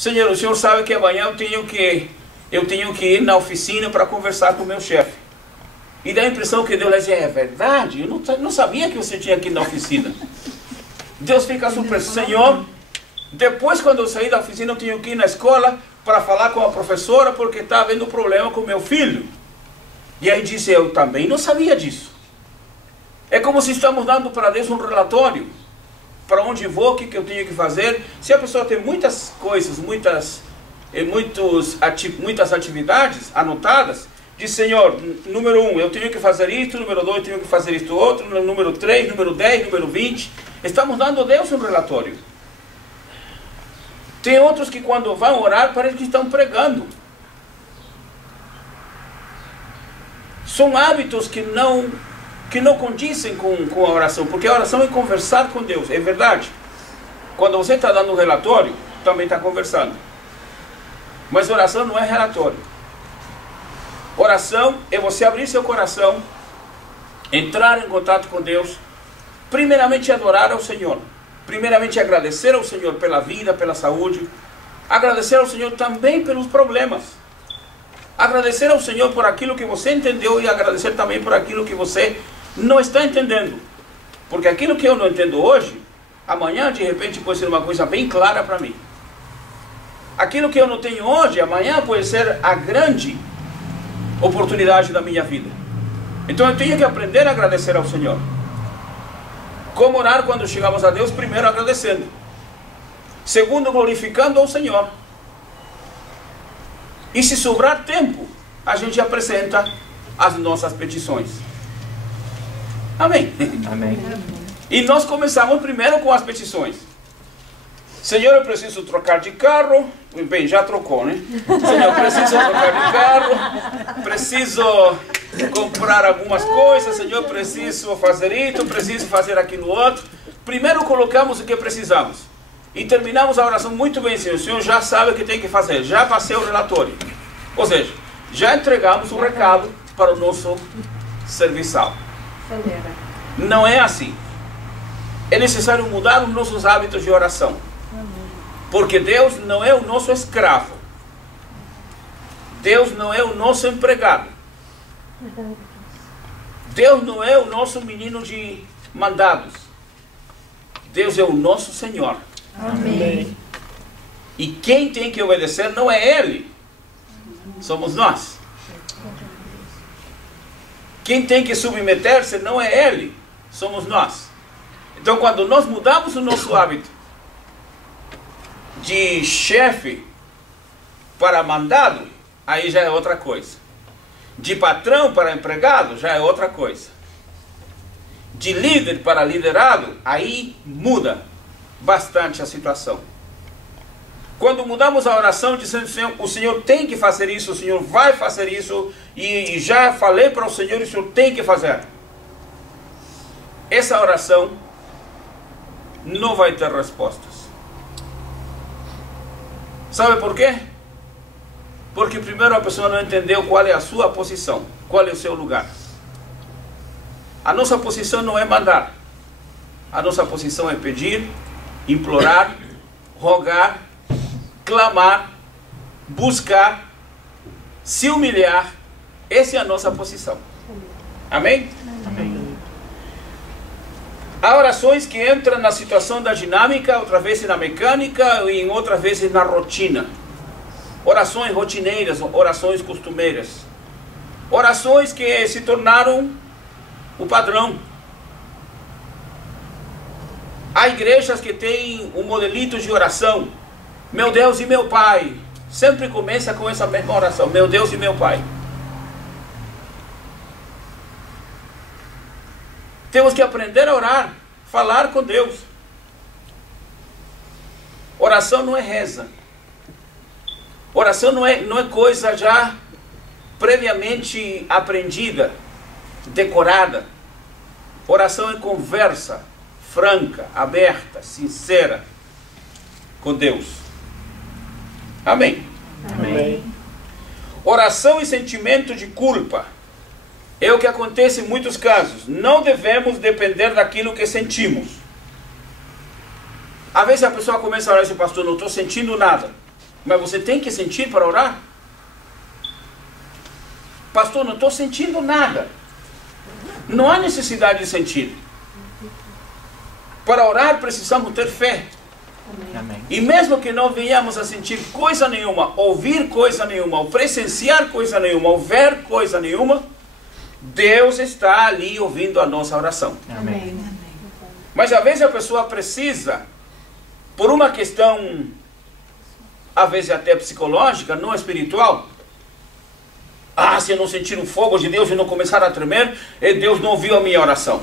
Senhor, o Senhor sabe que amanhã eu tenho que ir na oficina para conversar com o meu chefe. E dá a impressão que Deus diz, é verdade? Eu não sabia que você tinha que ir na oficina. Deus fica surpreso. Senhor, depois quando eu sair da oficina eu tenho que ir na escola para falar com a professora porque está havendo problema com o meu filho. E aí disse, eu também não sabia disso. É como se estamos dando para Deus um relatório. Para onde vou, o que eu tenho que fazer. Se a pessoa tem muitas coisas, muitas atividades anotadas, diz, Senhor, número 1, eu tenho que fazer isto, número 2, eu tenho que fazer isto outro, número 3, número 10, número 20. Estamos dando a Deus um relatório. Tem outros que quando vão orar, parece que estão pregando. São hábitos que não condizem com a oração, porque a oração é conversar com Deus, é verdade. Quando você está dando um relatório, também está conversando. Mas oração não é relatório. Oração é você abrir seu coração, entrar em contato com Deus, primeiramente adorar ao Senhor, primeiramente agradecer ao Senhor pela vida, pela saúde, agradecer ao Senhor também pelos problemas, agradecer ao Senhor por aquilo que você entendeu e agradecer também por aquilo que você não está entendendo, porque aquilo que eu não entendo hoje, amanhã de repente pode ser uma coisa bem clara para mim. Aquilo que eu não tenho hoje, amanhã pode ser a grande oportunidade da minha vida. Então eu tenho que aprender a agradecer ao Senhor. Como orar quando chegamos a Deus? Primeiro agradecendo, segundo glorificando ao Senhor, e se sobrar tempo a gente apresenta as nossas petições. Amém? Amém. E nós começamos primeiro com as petições. Senhor, eu preciso trocar de carro. Bem, já trocou, né? Senhor, eu preciso trocar de carro, preciso comprar algumas coisas, Senhor, preciso fazer isso, preciso fazer aquilo outro. Primeiro colocamos o que precisamos. E terminamos a oração muito bem, Senhor. O Senhor já sabe o que tem que fazer, já passei o relatório. Ou seja, já entregamos o recado para o nosso serviçal. Não é assim. É necessário mudar os nossos hábitos de oração. Porque Deus não é o nosso escravo. Deus não é o nosso empregado. Deus não é o nosso menino de mandados. Deus é o nosso Senhor. Amém. E quem tem que obedecer não é Ele. Somos nós. Quem tem que submeter-se não é Ele. Somos nós. Então quando nós mudamos o nosso hábito de chefe para mandado, aí já é outra coisa. De patrão para empregado, já é outra coisa. De líder para liderado, aí muda bastante a situação. Quando mudamos a oração dizendo, Senhor, o Senhor tem que fazer isso, o Senhor vai fazer isso, e já falei para o Senhor, o Senhor tem que fazer. Essa oração não vai ter respostas. Sabe por quê? Porque primeiro a pessoa não entendeu qual é a sua posição, qual é o seu lugar. A nossa posição não é mandar. A nossa posição é pedir, implorar, rogar, clamar, buscar, se humilhar. Essa é a nossa posição. Amém? Amém. Há orações que entram na situação da dinâmica, outra vez na mecânica e em outras vezes na rotina. Orações rotineiras, orações costumeiras. Orações que se tornaram o padrão. Há igrejas que têm um modelito de oração. Meu Deus e meu Pai. Sempre começa com essa mesma oração. Meu Deus e meu Pai. Temos que aprender a orar, falar com Deus. Oração não é reza. Oração não é coisa já previamente aprendida, decorada. Oração é conversa franca, aberta, sincera com Deus. Amém. Amém. Oração e sentimento de culpa. É o que acontece em muitos casos. Não devemos depender daquilo que sentimos. Às vezes a pessoa começa a orar e diz, pastor, não estou sentindo nada. Mas você tem que sentir para orar. Pastor, não estou sentindo nada. Não há necessidade de sentir. Para orar precisamos ter fé. Amém. E mesmo que não venhamos a sentir coisa nenhuma, ouvir coisa nenhuma, ou presenciar coisa nenhuma, ou ver coisa nenhuma, Deus está ali ouvindo a nossa oração. Amém. Mas às vezes a pessoa precisa, por uma questão, às vezes até psicológica, não espiritual. Se eu não sentir o fogo de Deus e não começar a tremer, Deus não ouviu a minha oração.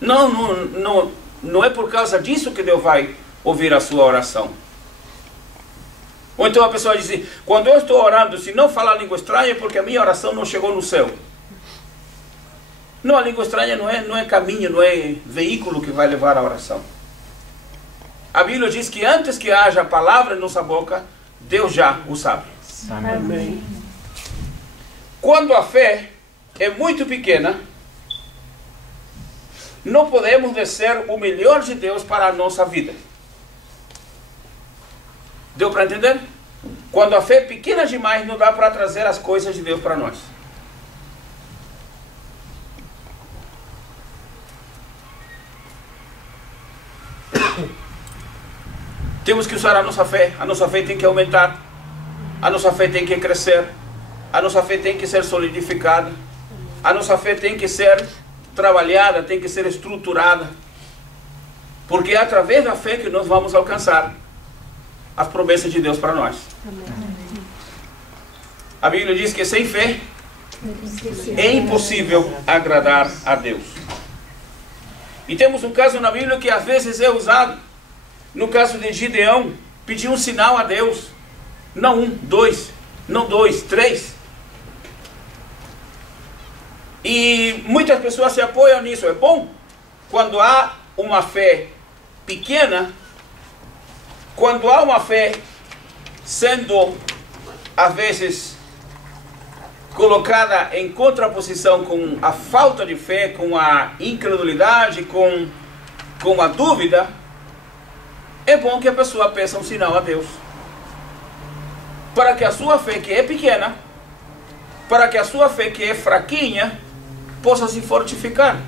Não é por causa disso que Deus vai ouvir a sua oração. Ou então a pessoa diz assim, quando eu estou orando, se não falar língua estranha, é porque a minha oração não chegou no céu. Não, a língua estranha não é caminho, não é veículo que vai levar a oração. A Bíblia diz que antes que haja palavra em nossa boca, Deus já o sabe. Amém. Quando a fé é muito pequena, não podemos descer o melhor de Deus para a nossa vida. Deu para entender? Quando a fé é pequena demais, não dá para trazer as coisas de Deus para nós. Temos que usar a nossa fé tem que aumentar, a nossa fé tem que crescer, a nossa fé tem que ser solidificada, a nossa fé tem que ser trabalhada, tem que ser estruturada, porque é através da fé que nós vamos alcançar as promessas de Deus para nós. A Bíblia diz que sem fé é impossível agradar a Deus. E temos um caso na Bíblia que às vezes é usado. No caso de Gideão, pediu um sinal a Deus. Não um, dois, não dois, três. E muitas pessoas se apoiam nisso. É bom quando há uma fé pequena, quando há uma fé sendo, às vezes, colocada em contraposição com a falta de fé, com a incredulidade, com a dúvida, é bom que a pessoa peça um sinal a Deus. Para que a sua fé, que é pequena, para que a sua fé, que é fraquinha, possa se fortificar.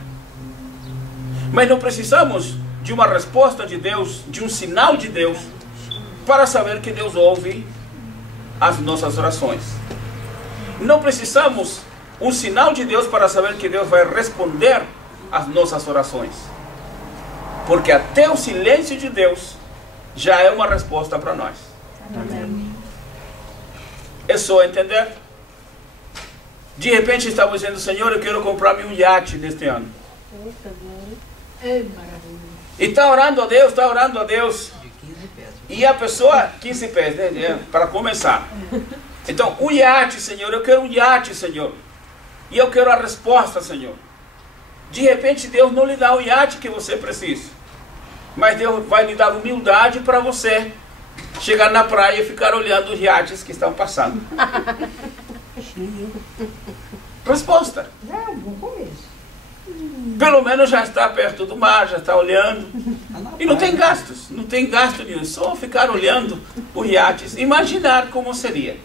Mas não precisamos de uma resposta de Deus, de um sinal de Deus, para saber que Deus ouve as nossas orações. Não precisamos um sinal de Deus para saber que Deus vai responder às nossas orações. Porque até o silêncio de Deus já é uma resposta para nós. Amém. É só entender. De repente estamos dizendo, Senhor, eu quero comprar-me um iate neste ano. E está orando a Deus, De 15 pés. E a pessoa, 15 pés, né? Para começar. Então, um iate, Senhor, eu quero um iate, Senhor. E eu quero a resposta, Senhor. De repente Deus não lhe dá o iate que você precisa. Mas Deus vai lhe dar humildade para você chegar na praia e ficar olhando os iates que estão passando. Resposta. É um bom começo. Pelo menos já está perto do mar, já está olhando. E não tem gastos, não tem gasto nenhum. Só ficar olhando os iates. Imaginar como seria.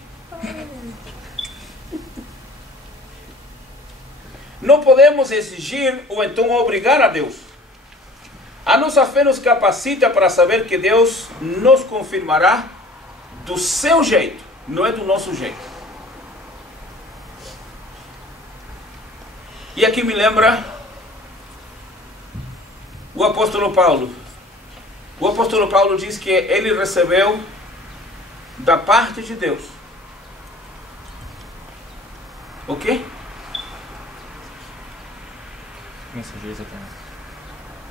Não podemos exigir ou então obrigar a Deus. A nossa fé nos capacita para saber que Deus nos confirmará do seu jeito, não é do nosso jeito. E aqui me lembra o apóstolo Paulo. O apóstolo Paulo diz que ele recebeu da parte de Deus. O quê? Mensageiros aqui.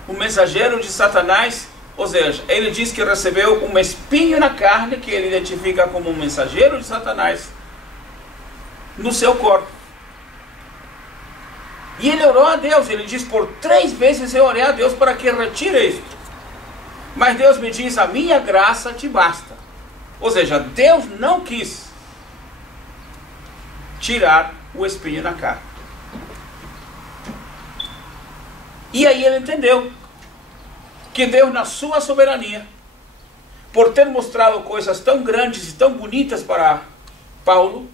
O mensageiro de Satanás, ou seja, ele diz que recebeu um espinho na carne, que ele identifica como um mensageiro de Satanás, no seu corpo. E ele orou a Deus, ele diz, por 3 vezes eu orei a Deus para que retire isto. Mas Deus me diz, a minha graça te basta. Ou seja, Deus não quis tirar o espinho na carne. E aí ele entendeu que Deus, na sua soberania, por ter mostrado coisas tão grandes e tão bonitas para Paulo,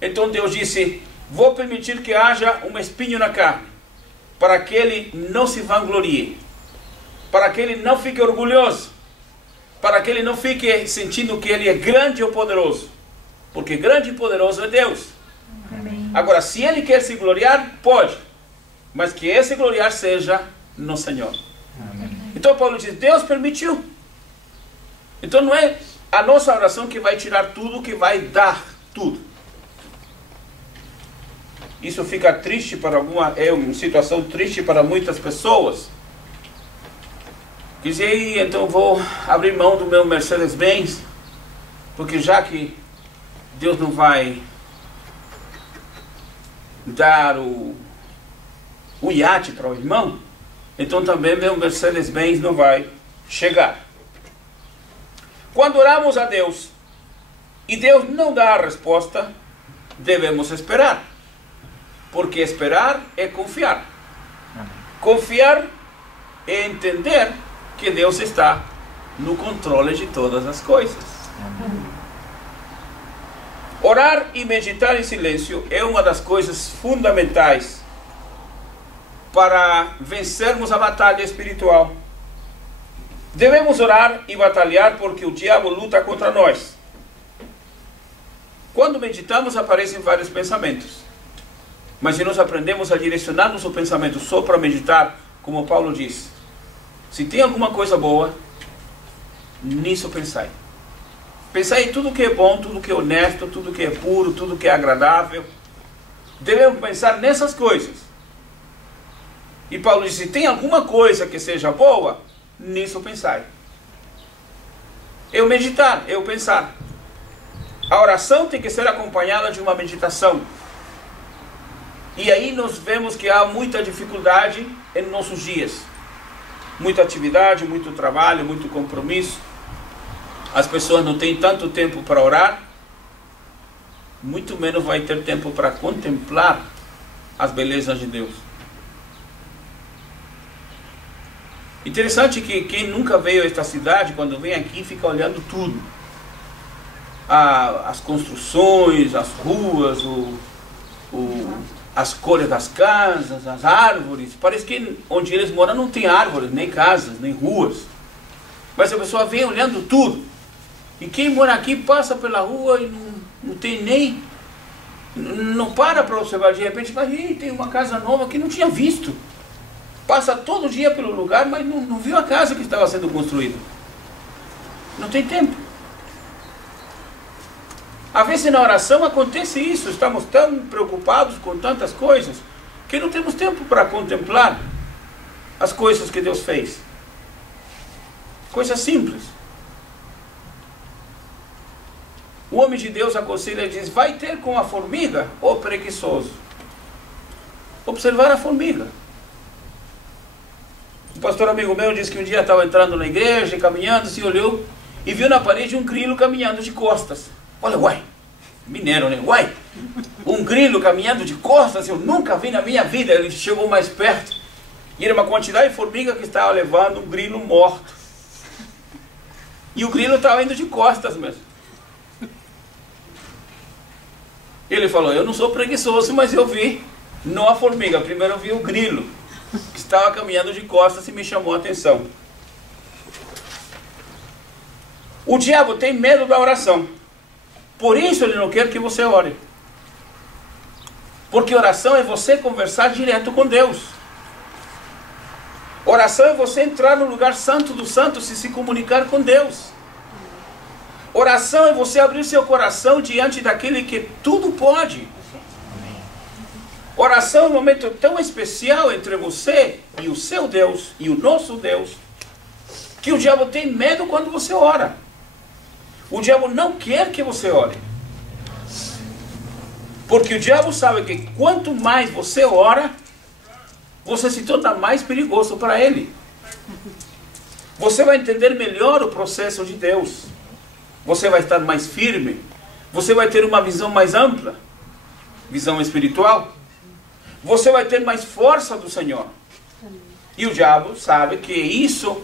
então Deus disse: vou permitir que haja um espinho na carne, para que ele não se vanglorie, para que ele não fique orgulhoso, para que ele não fique sentindo que ele é grande ou poderoso, porque grande e poderoso é Deus. Amém. Agora, se ele quer se gloriar, pode, mas que esse gloriar seja no Senhor. Amém. Então Paulo diz: Deus permitiu. Então não é a nossa oração que vai tirar tudo, que vai dar tudo. Isso fica triste para é uma situação triste para muitas pessoas. Dizer: então vou abrir mão do meu Mercedes-Benz, porque já que Deus não vai dar o iate para o irmão, então também meu Mercedes-Benz não vai chegar. Quando oramos a Deus e Deus não dá a resposta, devemos esperar, porque esperar é confiar. Amém. Confiar é entender que Deus está no controle de todas as coisas. Amém. Orar e meditar em silêncio é uma das coisas fundamentais para vencermos a batalha espiritual. Devemos orar e batalhar porque o diabo luta contra nós. Quando meditamos, aparecem vários pensamentos. Mas se nós aprendemos a direcionar nosso pensamento só para meditar, como Paulo diz: se tem alguma coisa boa, nisso pensai. Pensai em tudo que é bom, tudo que é honesto, tudo que é puro, tudo que é agradável. Devemos pensar nessas coisas. E Paulo diz: se tem alguma coisa que seja boa, nisso pensai. Eu meditar, eu pensar. A oração tem que ser acompanhada de uma meditação. E aí nós vemos que há muita dificuldade em nossos dias. Muita atividade, muito trabalho, muito compromisso. As pessoas não têm tanto tempo para orar, muito menos vai ter tempo para contemplar as belezas de Deus. Interessante que quem nunca veio a esta cidade, quando vem aqui, fica olhando tudo. As construções, as ruas, as cores das casas, as árvores. Parece que onde eles moram não tem árvores, nem casas, nem ruas. Mas a pessoa vem olhando tudo. E quem mora aqui passa pela rua e não tem nem... Não para observar. De repente fala: tem uma casa nova que não tinha visto. Passa todo dia pelo lugar, mas não viu a casa que estava sendo construída. Não tem tempo. Às vezes na oração acontece isso. Estamos tão preocupados com tantas coisas que não temos tempo para contemplar as coisas que Deus fez. Coisas simples. O homem de Deus aconselha e diz: vai ter com a formiga, ô preguiçoso. Observar a formiga. Um pastor amigo meu disse que um dia estava entrando na igreja, caminhando, se olhou e viu na parede um grilo caminhando de costas. Olha, uai, mineiro, né? Uai, um grilo caminhando de costas, eu nunca vi na minha vida. Ele chegou mais perto e era uma quantidade de formiga que estava levando um grilo morto. E o grilo estava indo de costas mesmo. Ele falou: eu não sou preguiçoso, mas eu vi, não a formiga, primeiro eu vi o grilo, que estava caminhando de costas e me chamou a atenção. O diabo tem medo da oração. Por isso ele não quer que você ore. Porque oração é você conversar direto com Deus. Oração é você entrar no lugar santo dos santos e se comunicar com Deus. Oração é você abrir seu coração diante daquele que tudo pode. Oração é um momento tão especial entre você e o seu Deus e o nosso Deus, que o diabo tem medo quando você ora. O diabo não quer que você ore. Porque o diabo sabe que quanto mais você ora, você se torna mais perigoso para ele. Você vai entender melhor o processo de Deus. Você vai estar mais firme. Você vai ter uma visão mais ampla. Visão espiritual. Você vai ter mais força do Senhor. E o diabo sabe que isso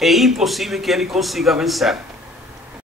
é impossível que ele consiga vencer.